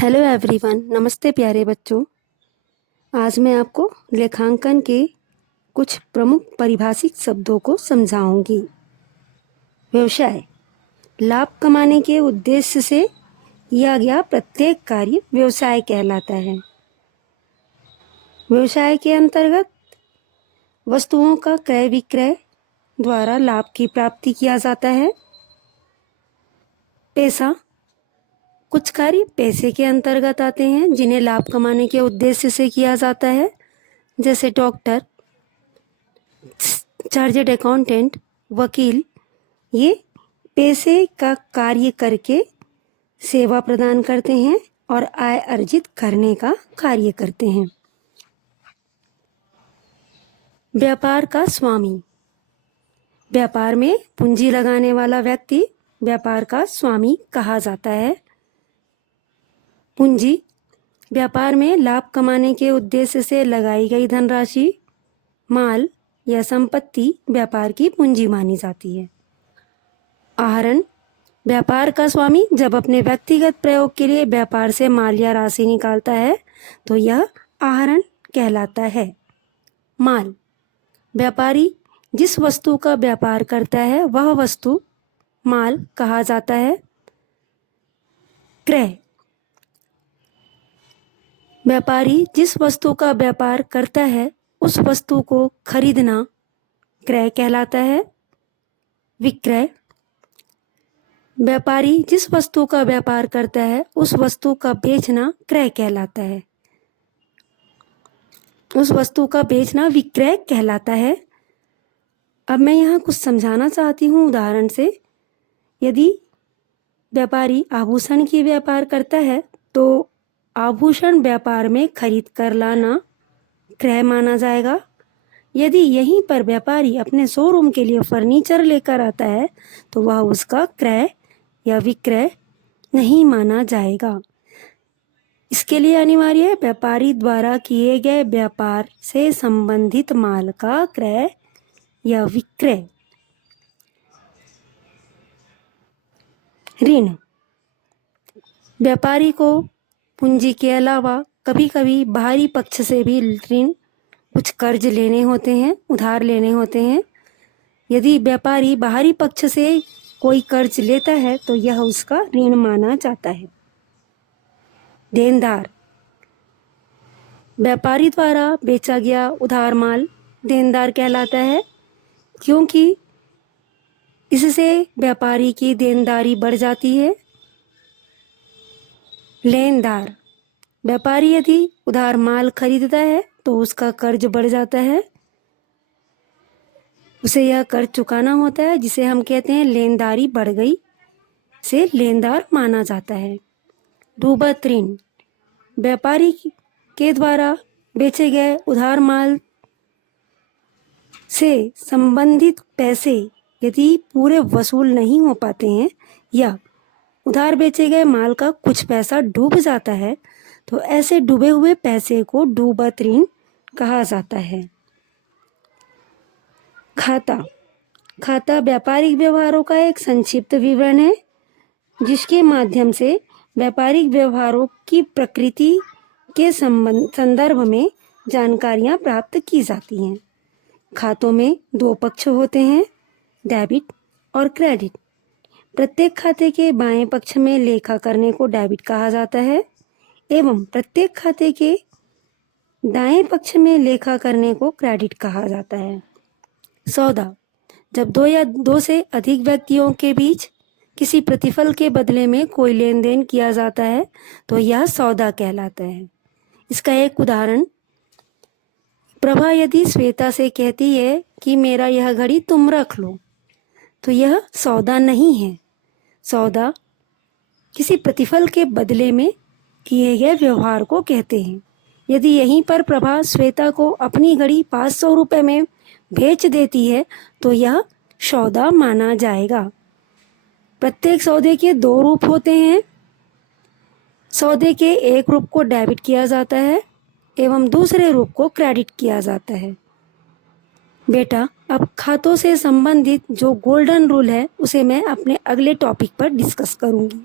Hello everyone, नमस्ते प्यारे बच्चों। आज मैं आपको लेखांकन के कुछ प्रमुख परिभाषित शब्दों को समझाऊंगी। व्यवसाय लाभ कमाने के उद्देश्य से किया गया प्रत्येक कार्य व्यवसाय कहलाता है। व्यवसाय के अंतर्गत वस्तुओं का क्रय विक्रय द्वारा लाभ की प्राप्ति किया जाता है। पैसा कुछ कार्य पैसे के अंतर्गत आते हैं जिन्हें लाभ कमाने के उद्देश्य से किया जाता है, जैसे डॉक्टर, चार्टर्ड अकाउंटेंट, वकील। ये पैसे का कार्य करके सेवा प्रदान करते हैं और आय अर्जित करने का कार्य करते हैं। व्यापार का स्वामी व्यापार में पूंजी लगाने वाला व्यक्ति व्यापार का स्वामी कहा जाता है। पूंजी व्यापार में लाभ कमाने के उद्देश्य से लगाई गई धनराशि, माल या संपत्ति व्यापार की पूंजी मानी जाती है। आहरण व्यापार का स्वामी जब अपने व्यक्तिगत प्रयोग के लिए व्यापार से माल या राशि निकालता है तो यह आहरण कहलाता है। माल व्यापारी जिस वस्तु का व्यापार करता है वह वस्तु माल कहा जाता है। क्रय व्यापारी जिस वस्तु का व्यापार करता है उस वस्तु को खरीदना क्रय कहलाता है। विक्रय व्यापारी जिस वस्तु का व्यापार करता है उस वस्तु का बेचना क्रय कहलाता है। उस वस्तु का बेचना विक्रय कहलाता है। अब मैं यहाँ कुछ समझाना चाहती हूँ उदाहरण से। यदि व्यापारी आभूषण की व्यापार करता है तो आभूषण व्यापार में खरीद कर लाना क्रय माना जाएगा। यदि यहीं पर व्यापारी अपने शोरूम के लिए फर्नीचर लेकर आता है तो वह उसका क्रय या विक्रय नहीं माना जाएगा। इसके लिए अनिवार्य है व्यापारी द्वारा किए गए व्यापार से संबंधित माल का क्रय या विक्रय। ऋण व्यापारी को पूंजी के अलावा कभी कभी बाहरी पक्ष से भी ऋण कुछ कर्ज लेने होते हैं, उधार लेने होते हैं। यदि व्यापारी बाहरी पक्ष से कोई कर्ज लेता है तो यह उसका ऋण माना जाता है। देनदार व्यापारी द्वारा बेचा गया उधार माल देनदार कहलाता है, क्योंकि इससे व्यापारी की देनदारी बढ़ जाती है। लेनदार व्यापारी यदि उधार माल खरीदता है तो उसका कर्ज बढ़ जाता है, उसे यह कर्ज चुकाना होता है, जिसे हम कहते हैं लेनदारी बढ़ गई, से लेनदार माना जाता है। डूबत ऋण व्यापारी के द्वारा बेचे गए उधार माल से संबंधित पैसे यदि पूरे वसूल नहीं हो पाते हैं या उधार बेचे गए माल का कुछ पैसा डूब जाता है तो ऐसे डूबे हुए पैसे को डूबत ऋण कहा जाता है। खाता व्यापारिक व्यवहारों का एक संक्षिप्त विवरण है जिसके माध्यम से व्यापारिक व्यवहारों की प्रकृति के संदर्भ में जानकारियां प्राप्त की जाती हैं। खातों में दो पक्ष होते हैं, डेबिट और क्रेडिट। प्रत्येक खाते के बाएं पक्ष में लेखा करने को डेबिट कहा जाता है एवं प्रत्येक खाते के दाएं पक्ष में लेखा करने को क्रेडिट कहा जाता है। सौदा जब दो या दो से अधिक व्यक्तियों के बीच किसी प्रतिफल के बदले में कोई लेन देन किया जाता है तो यह सौदा कहलाता है। इसका एक उदाहरण, प्रभा यदि श्वेता से कहती है कि मेरा यह घड़ी तुम रख लो तो यह सौदा नहीं है। सौदा किसी प्रतिफल के बदले में किए गए व्यवहार को कहते हैं। यदि यहीं पर प्रभा श्वेता को अपनी घड़ी 500 रुपये में बेच देती है तो यह सौदा माना जाएगा। प्रत्येक सौदे के दो रूप होते हैं। सौदे के एक रूप को डेबिट किया जाता है एवं दूसरे रूप को क्रेडिट किया जाता है। बेटा, अब खातों से संबंधित जो गोल्डन रूल है उसे मैं अपने अगले टॉपिक पर डिस्कस करूंगी।